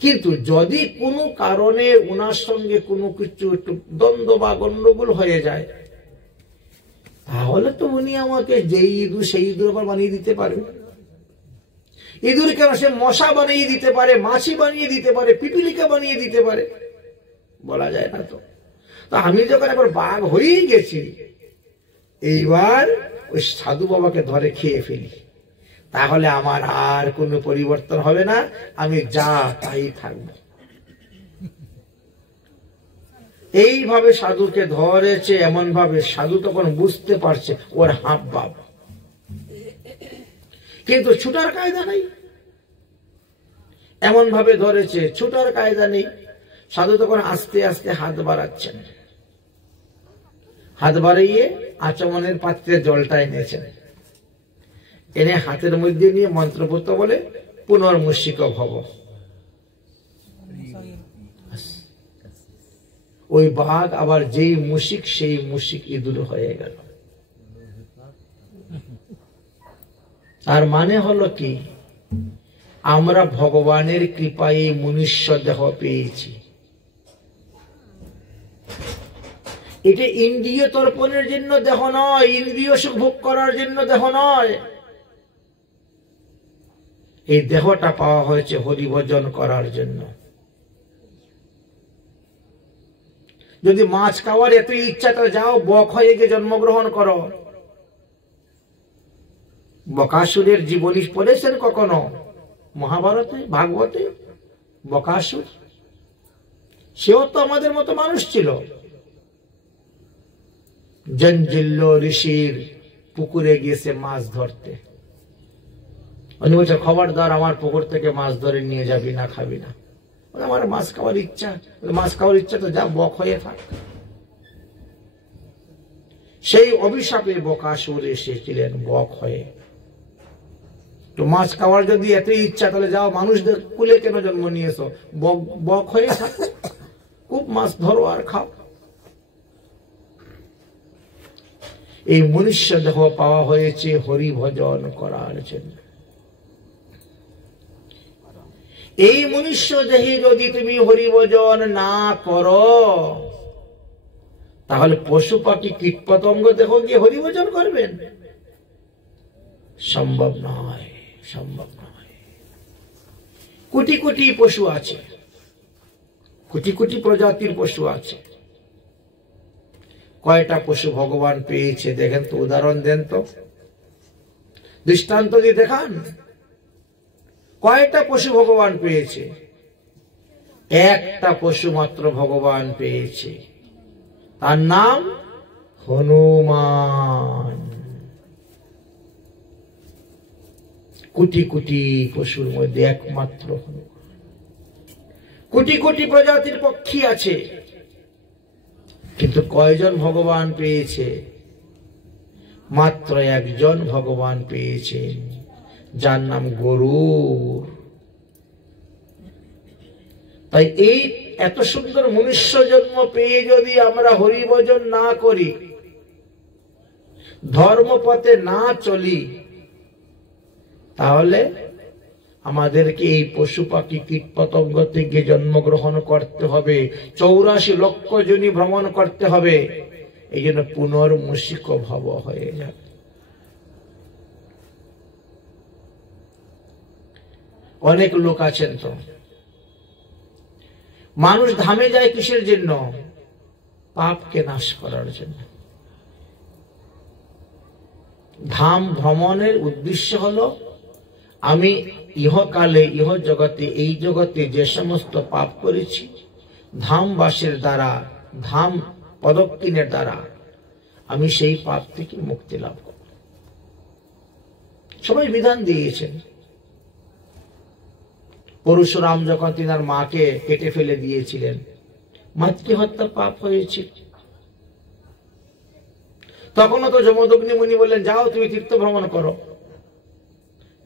কিন্তু যদি কোনো কারণে ওনার সঙ্গে কোনো কিছু একটু দ্বন্দ্ব বা গন্ডগোল হয়ে যায়, তাহলে তো উনি আমাকে যেই ইঁদুর সেই ইঁদুর আবার বানিয়ে দিতে পারবে। ইঁদুর কেন, সে মশা বানিয়ে দিতে পারে, মাছি বানিয়ে দিতে পারে, পিপিলিকা বানিয়ে দিতে পারে, বলা যায় না। তো আমি যখন একবার বাঘ হয়েই গেছি, এইবার ওই সাধু বাবাকে ধরে খেয়ে ফেলি, তাহলে আমার আর কোনো পরিবর্তন হবে না, আমি যা তাই থাকব। এইভাবে সাধুকে ধরেছে, এমন ভাবে সাধু তখন বুঝতে পারছে ওর হাব ভাব, কিন্তু ছুটার কায়দা নেই। এমন ভাবে ধরেছে, ছুটার কায়দা নেই। সাধু তখন আস্তে আস্তে হাত বাড়াচ্ছেন, হাত বাড়িয়ে আচমনের পাত্রে জলটা এনেছেন, এনে হাতের মধ্যে নিয়ে মন্ত্রপুত বলে পুনর্মুষিক ভব। ওই বাঘ আবার যেই মুশিক সেই মুশিক ইঁদুর হয়ে গেল। তার মানে হলো কি, আমরা ভগবানের কৃপায় এই মনুষ্য দেহ পেয়েছি। এটা ইন্দ্রিয় তর্পণের জন্য দেহ নয়, ইন্দ্রিয় সুখ ভোগ করার জন্য দেহ নয়। এই দেহটা পাওয়া হয়েছে হরিভজন করার জন্য। যদি মাছ খাওয়ার এত ইচ্ছাটা, যাও বক হয়ে গিয়ে জন্মগ্রহণ করো। বকাসুরের জীবনী পড়েছেন কখনো মহাভারতে, ভাগবতে? বকাসুর, সেও তো আমাদের মতো মানুষ ছিল। জঞ্জিল্য ঋষির পুকুরে গিয়েছে মাছ ধরতে। উনি বলছে, খবরদার আমার পুকুর থেকে মাছ ধরে নিয়ে যাবি না, খাবি না। আমার মাছ খাওয়ার ইচ্ছা, মাছ খাওয়ার ইচ্ছা তো যা, বক হয়ে থাক। সেই অভিশাপে বকাসুর এসেছিলেন বক হয়ে। তো মাছ খাওয়ার যদি এত ইচ্ছা, তাহলে যাও মানুষদের কুলে কেন জন্ম নিয়েছো, বক হয়ে থাকো। খুব মাছ ধরো আর খাও। এই মনুষ্য দেহ পাওয়া হয়েছে হরি ভজন করার জন্য। এই মনুষ্য দেহে যদি তুমি হরি ভজন না করো, তাহলে পশু পাখি কীট পতঙ্গ দেখো গিয়ে হরি ভজন করবেন? সম্ভব নয়, সম্ভব নয়। কোটি কোটি পশু আছে, কোটি কোটি প্রজাতির পশু আছে। কয়টা পশু ভগবান পেয়েছে দেখেন তো, উদাহরণ দেন তো, দৃষ্টান্ত দিয়ে দেখান। কয়টা পশু ভগবান পেয়েছে? একটা পশু মাত্র ভগবান পেয়েছে, তার নাম হনুমান। কোটি কোটি পশুর মধ্যে একমাত্র হনুমান। কোটি কোটি প্রজাতির পক্ষী আছে, কিন্তু কয়জন ভগবান পেয়েছে? মাত্র একজন ভগবান পেয়েছেন, যার নাম গরুড়। তাই এই এত সুন্দর মনুষ্য জন্ম পেয়ে যদি আমরা হরিভজন না করি, ধর্মপথে না চলি, তাহলে আমাদেরকে এই পশু পাখি কীট পতঙ্গ থেকে জন্মগ্রহণ করতে হবে, 84 লক্ষ যোনি ভ্রমণ করতে হবে। এই জন্য পুনর্মূষিক ভব হয়ে যাবে। অনেক লোক আছেন তো, মানুষ ধামে যায় কিসের জন্য? পাপকে নাশ করার জন্য। ধাম ভ্রমণের উদ্দেশ্য হলো আমি ইহকালে ইহ জগতে এই জগতে যে সমস্ত পাপ করেছি, ধামবাসের দ্বারা, ধাম পদক্ষিণের দ্বারা আমি সেই পাপ থেকে মুক্তি লাভ করব। সবাই বিধান দিয়েছেন। পরশুরাম যখন তিনার মাকে কেটে ফেলে দিয়েছিলেন, মাতৃহত্যা পাপ হয়েছিল। তখনও তো যমদগ্নি মুনি বললেন, যাও তুমি তীর্থ ভ্রমণ করো।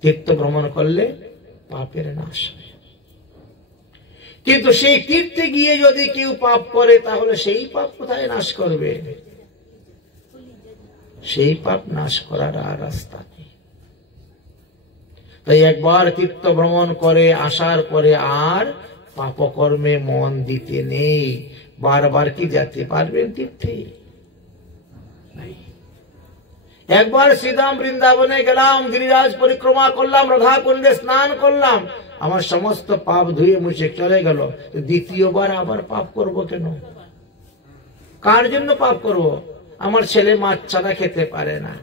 তীর্থ ভ্রমণ করলে পাপের নাশ হয়। কিন্তু সেই তীর্থে গিয়ে যদি কেউ পাপ করে, তাহলে সেই পাপ কোথায় নাশ করবে? সেই পাপ নাশ করার আর রাস্তা নেই। তাই একবার তীর্থ ভ্রমণ করে আসার পরে আর পাপকর্মে মন দিতে নেই। বারবার কি যেতে পারবেন তীর্থে? একবার শ্রীধাম বৃন্দাবনে গেলাম, গিরিরাজ পরিক্রমা করলাম, রাধা কুণ্ডে স্নান করলাম, আমার সমস্ত পাপ ধুয়ে মুছে চলে গেল। দ্বিতীয়বার আবার পাপ করব কেন? কার জন্য পাপ করব? আমার ছেলে মাছ ছাড়া খেতে পারে না।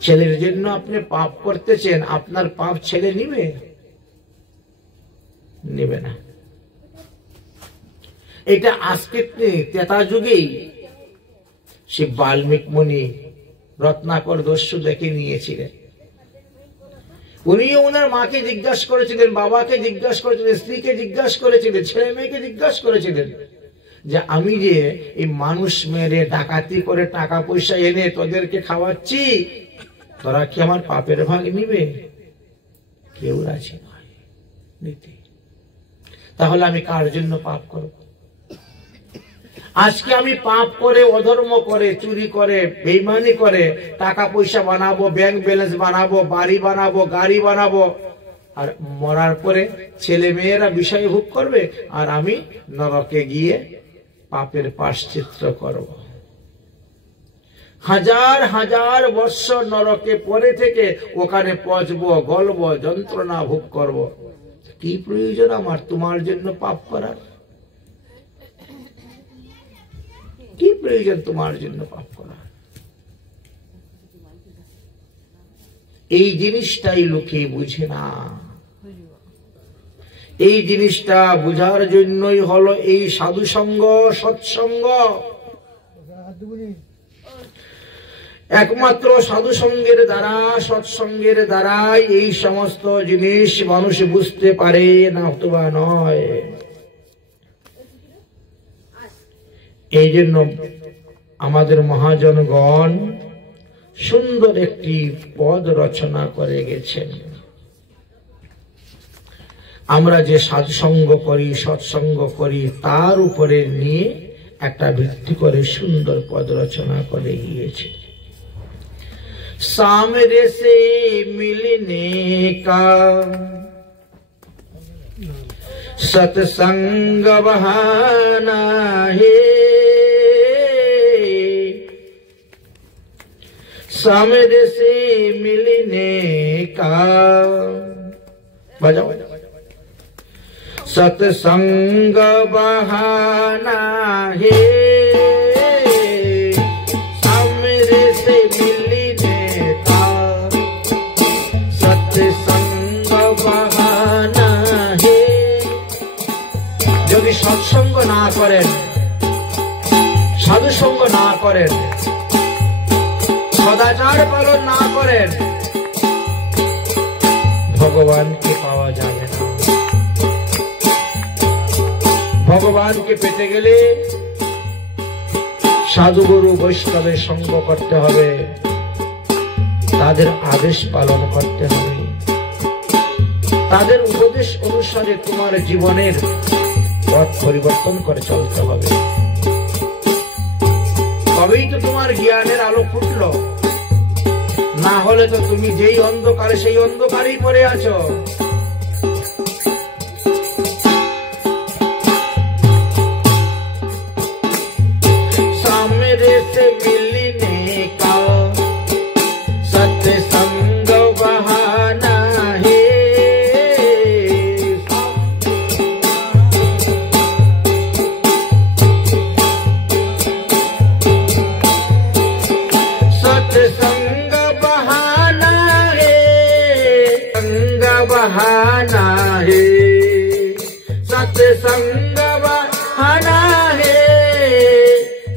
ছেলের জন্য আপনি পাপ করতেছেন, আপনার পাপ ছেলে নিবে? নিবে না। এটা আজকে ত্রেতা যুগেই সে বাল্মীকি মুনি রত্নাকর দস্যু দেখে নিয়েছিলেন। উনিও ওনার মাকে জিজ্ঞাসা করেছিলেন, বাবাকে জিজ্ঞাসা করেছিলেন, স্ত্রীকে জিজ্ঞাসা করেছিলেন, ছেলে মেয়েকে জিজ্ঞাসা করেছিলেন যে আমি যে এই মানুষ মেরে ডাকাতি করে টাকা পয়সা এনে তোদেরকে খাওয়াচ্ছি, তোরা কি আমার পাপের ভাগ নিবে? কেউ রাজি নয় নিতে। তাহলে আমি কার জন্য পাপ করব? আজকে আমি পাপ করে, অধর্ম করে, চুরি করে, বেঈমানি করে টাকা পয়সা বানাবো, ব্যাংক ব্যালেন্স বানাবো, বাড়ি বানাবো, গাড়ি বানাবো, আর মরার পরে ছেলে মেয়েরা বিষয় ভোগ করবে, আর আমি নরকে গিয়ে পাপের প্রায়শ্চিত্ত করব। হাজার হাজার বৎসর নরকে পড়ে থেকে ওখানে পচবো, গলবো, যন্ত্রণা ভোগ করব। কি প্রয়োজন আমার তোমার জন্য পাপ করার? কি প্রয়োজন তোমার জন্য পাপ করা? এই জিনিসটাই লোকে বুঝে না। এই জিনিসটা বুঝার জন্যই হলো এই সাধু সঙ্গ, সৎসঙ্গ। একমাত্র সাধু সঙ্গের দ্বারা, সৎসঙ্গের দ্বারাই এই সমস্ত জিনিস মানুষ বুঝতে পারে, না অথবা নয়। এই জন্য আমাদের মহাজনগণ সুন্দর একটি পদ রচনা করে গেছেন। আমরা যে সাধুসঙ্গ করি, সৎসঙ্গ করি, তার উপরে নিয়ে একটা ভিত্তি করে সুন্দর পদ রচনা করে গিয়েছে। सामने से मिलने का सत्संग बहाना है, सामने से मिलने का बजाओ सत्संग बहाना है, सामने से मिलने का सत्संग बहाना है। যদি সৎসঙ্গ না করেন, সাধুসঙ্গ না করেন, সদাচার পালন না করেন, ভগবানকে পাওয়া যাবে না। ভগবানকে পেতে গেলে সাধুগুরু বৈষ্ণবের সঙ্গ করতে হবে, তাদের আদেশ পালন করতে হবে, তাদের উপদেশ অনুসারে তোমার জীবনের পথ পরিবর্তন করে চলতে হবে। তবেই তো তোমার জ্ঞানের আলো ফুটল, না হলে তো তুমি যেই অন্ধকারে সেই অন্ধকারেই পড়ে আছো। सामने से मिलने का सत्संग बहाना है, सत्संग बहाना है, संग बहाना है, सत्संग बहाना है,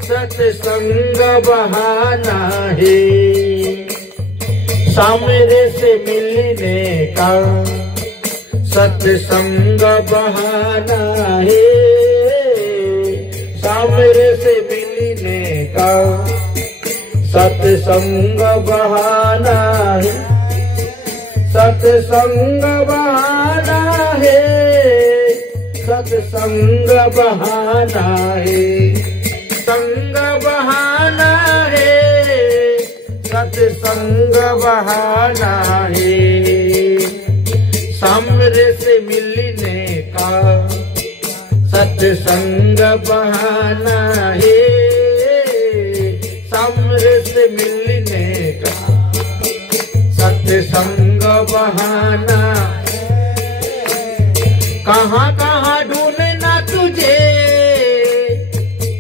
सत्संग बहाना है। सामने से मिलने का सत्संग बहाना है, सामने से मिलने का सत्संग बहाना है, सत्संग बहाना है, सत्संग बहाना है, संग बहाना है, सत्संग बहाना है। सामने से मिलने का सत्संग बहाना है, सामने से मिलने का सत्संग बहाना। कहाँ कहाँ ढूंढना तुझे,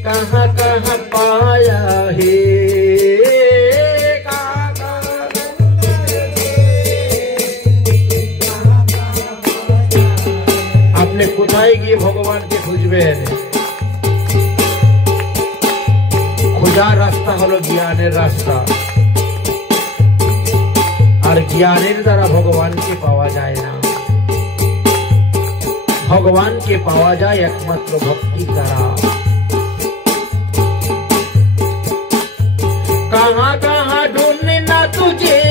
कहाँ कहाँ पाया है, আপনি কোথায় গিয়ে ভগবানকে খুঁজবেন? খোঁজার রাস্তা হলো জ্ঞানের রাস্তা, আর জ্ঞানের দ্বারা ভগবানকে পাওয়া যায় না। ভগবানকে পাওয়া যায় একমাত্র ভক্তির দ্বারা। कहाँ कहाँ ढूंढना तुझे,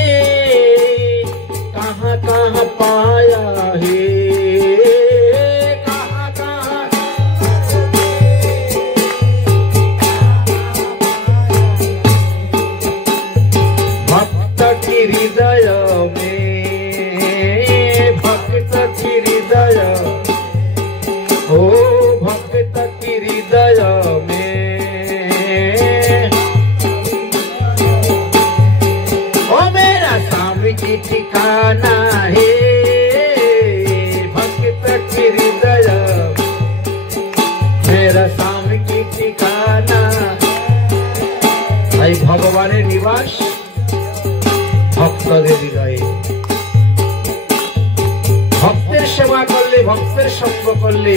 कहाँ कहाँ पाया है, कहाँ कहाँ भक्त की हृदय में, भक्त की हृदय, ओ भक्त की हृदय में, की ठिकाना है, भक्त की हृदय मेरा स्वामी की ठिकाना। তাই ভগবানের নিবাস ভক্তদের হৃদয়ে। ভক্তের সেবা করলে, ভক্তের সঙ্গ করলে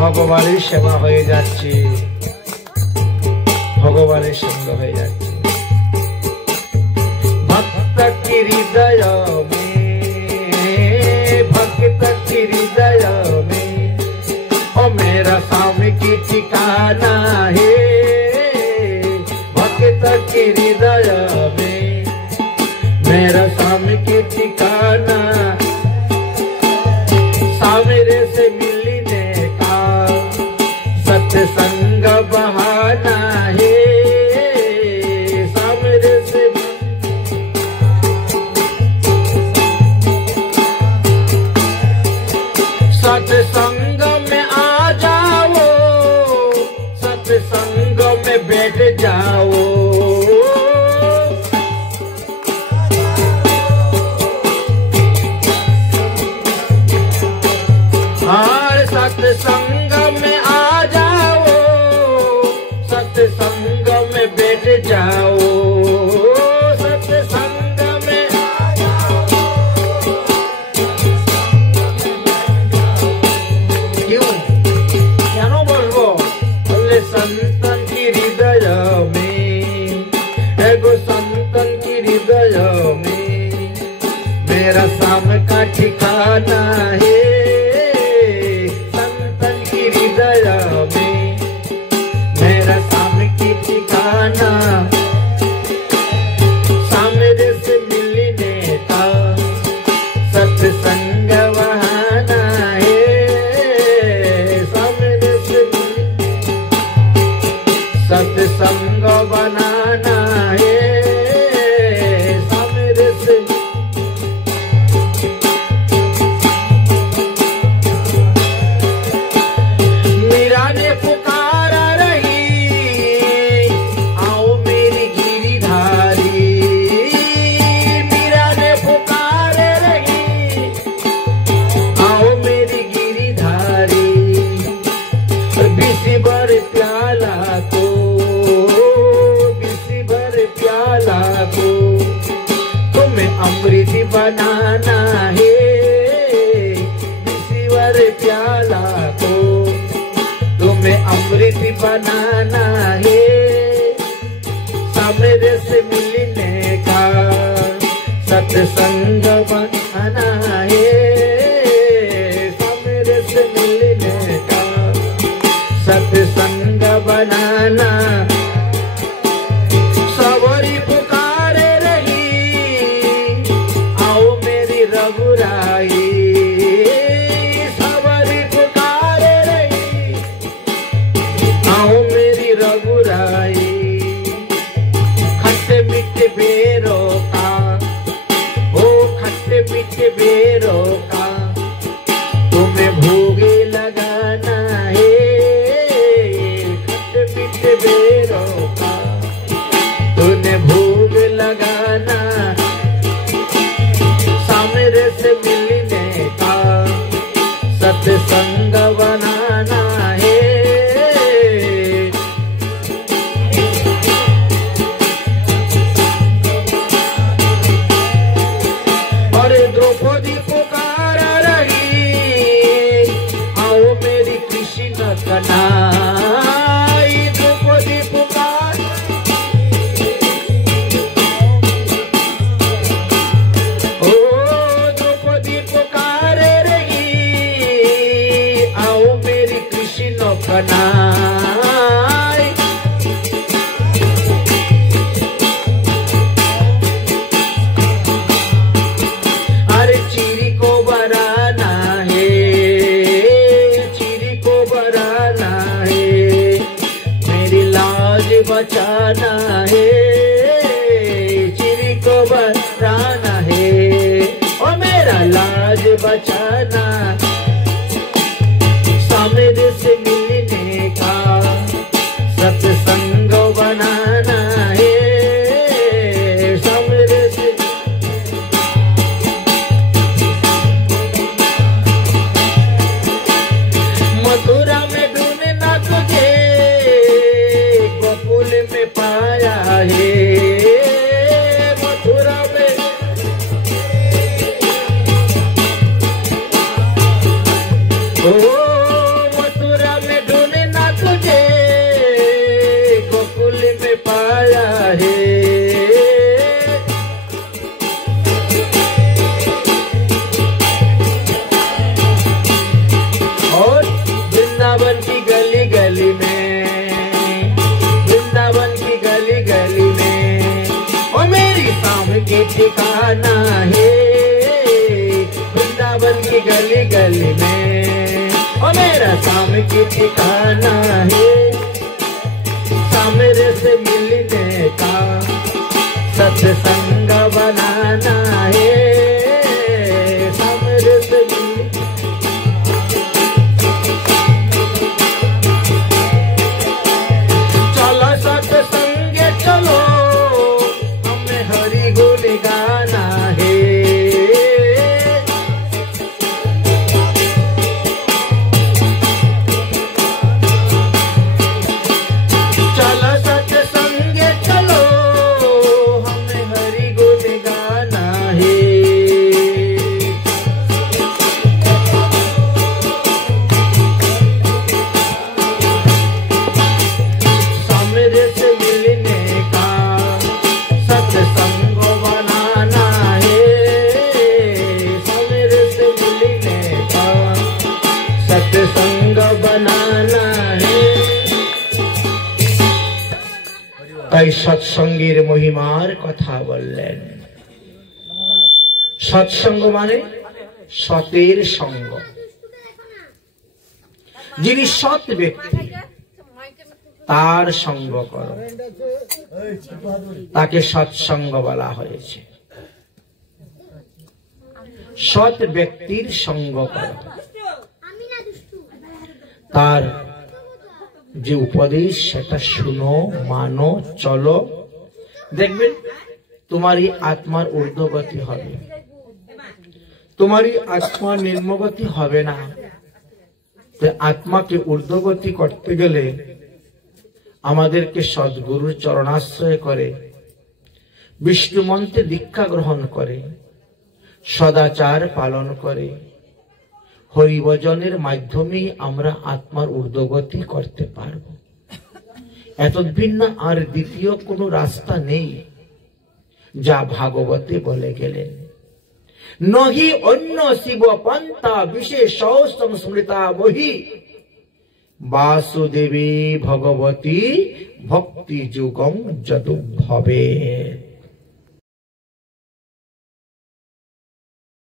ভগবানের সেবা হয়ে যাচ্ছে, ভগবানের সঙ্গ হয়ে যাচ্ছে। भक्त की हृदय में, भक्त की हृदय में, ओ मेरा स्वामी की ठिकाना है, भक्त की हृदय में मेरा स्वामी की ठिकाना। सत्संग में आ जाओ, सत्संग में बैठ जाओ। हर सत्संग में आ जाओ, सत्संग में बैठ जाओ, सत्संग में आ जाओ। क्यों क्या बोलबो? बोले संतन की हृदय में, एगो संतन की हृदय में मेरा शाम का ठिकाना है। मेरा शाम की ठिकाना, सामने से मिलने का सत्संग बहाना है। सामने से सत्संग बनाना है। सामने से अमृत बनाना है। ईश्वर प्याला को तुम्हें अमृत बनाना है। सामने से मिलने का सत्संग बनाना है। सामने से मिलने का सत्संग बनाना। सवरी पुकारे रही, आओ मेरी रघुराई। सवरी पुकारे रही, आओ मेरी रघुराई। खट्टे मीठे बेरों का, ओ खट्टे मीठे बेरों का तुम्हें भोग लगाना है। खट्टे मीठे बेरों का तुम्हें भोग लगाना। सामने से मिलने का सत्संग बनाना है। और द्रौपदी पुकार रही, आओ मेरी कृष्ण कन्हैया। द्रौपदी पुकार, ओ द्रौपदी पुकार रही, आओ मेरी कृष्ण कन्हैया। अरे चीरी को बराना है, चीरी को बराना है। मेरी लाज बचाना है। चीरी को बराना है, और मेरा लाज बचाना। सामने से मिलने का सत्संग बनाना है। सामने से मथुरा में ढूंढना तुझे, गोकुल में पाया है। मथुरा में, ओ मथुरा में ढूंढना तुझे, गोकुल में पाया है। और वृंदावन की गली गली में, वृंदावन की गली गली में, और मेरी शाम की ठिकाना है। वृंदावन की गली गली में, और मेरा शाम की ठिकाना है। सामने से मिलने का सत्संग बनाना है। सामने से मिलने তাই সৎসঙ্গের মহিমার কথা বললেন। সৎসঙ্গ মানে সতের সঙ্গ। যিনি সৎ ব্যক্তি তার সঙ্গ করো, তাকে সৎসঙ্গ বলা হয়েছে। সৎ ব্যক্তির সঙ্গ করো, তার যে উপদেশ সেটা শুনো, মানো, চলো, দেখবেন তোমারই আত্মার ঊর্ধ্বগতি হবে, তোমারই আত্মা নিম্নগতি হবে না। আত্মাকে ঊর্ধ্বগতি করতে গেলে আমাদেরকে সদ্গুরুর চরণাশ্রয় করে, বিষ্ণু মন্ত্রে দীক্ষা গ্রহণ করে, সদাচার পালন করে, হরিভজনের মাধ্যমেই আমরা আত্মার ঊর্ধ্বগতি করতে পারব। এতদ্ভিন্ন আর দ্বিতীয় কোনো রাস্তা নেই, যা ভাগবতে বলে গেলেন। নহি অন্য শিব পন্থা বিশেষ সংস্মৃতা বহি, বাসুদেবী ভগবতী ভক্তি যুগং যদুর্ভবে।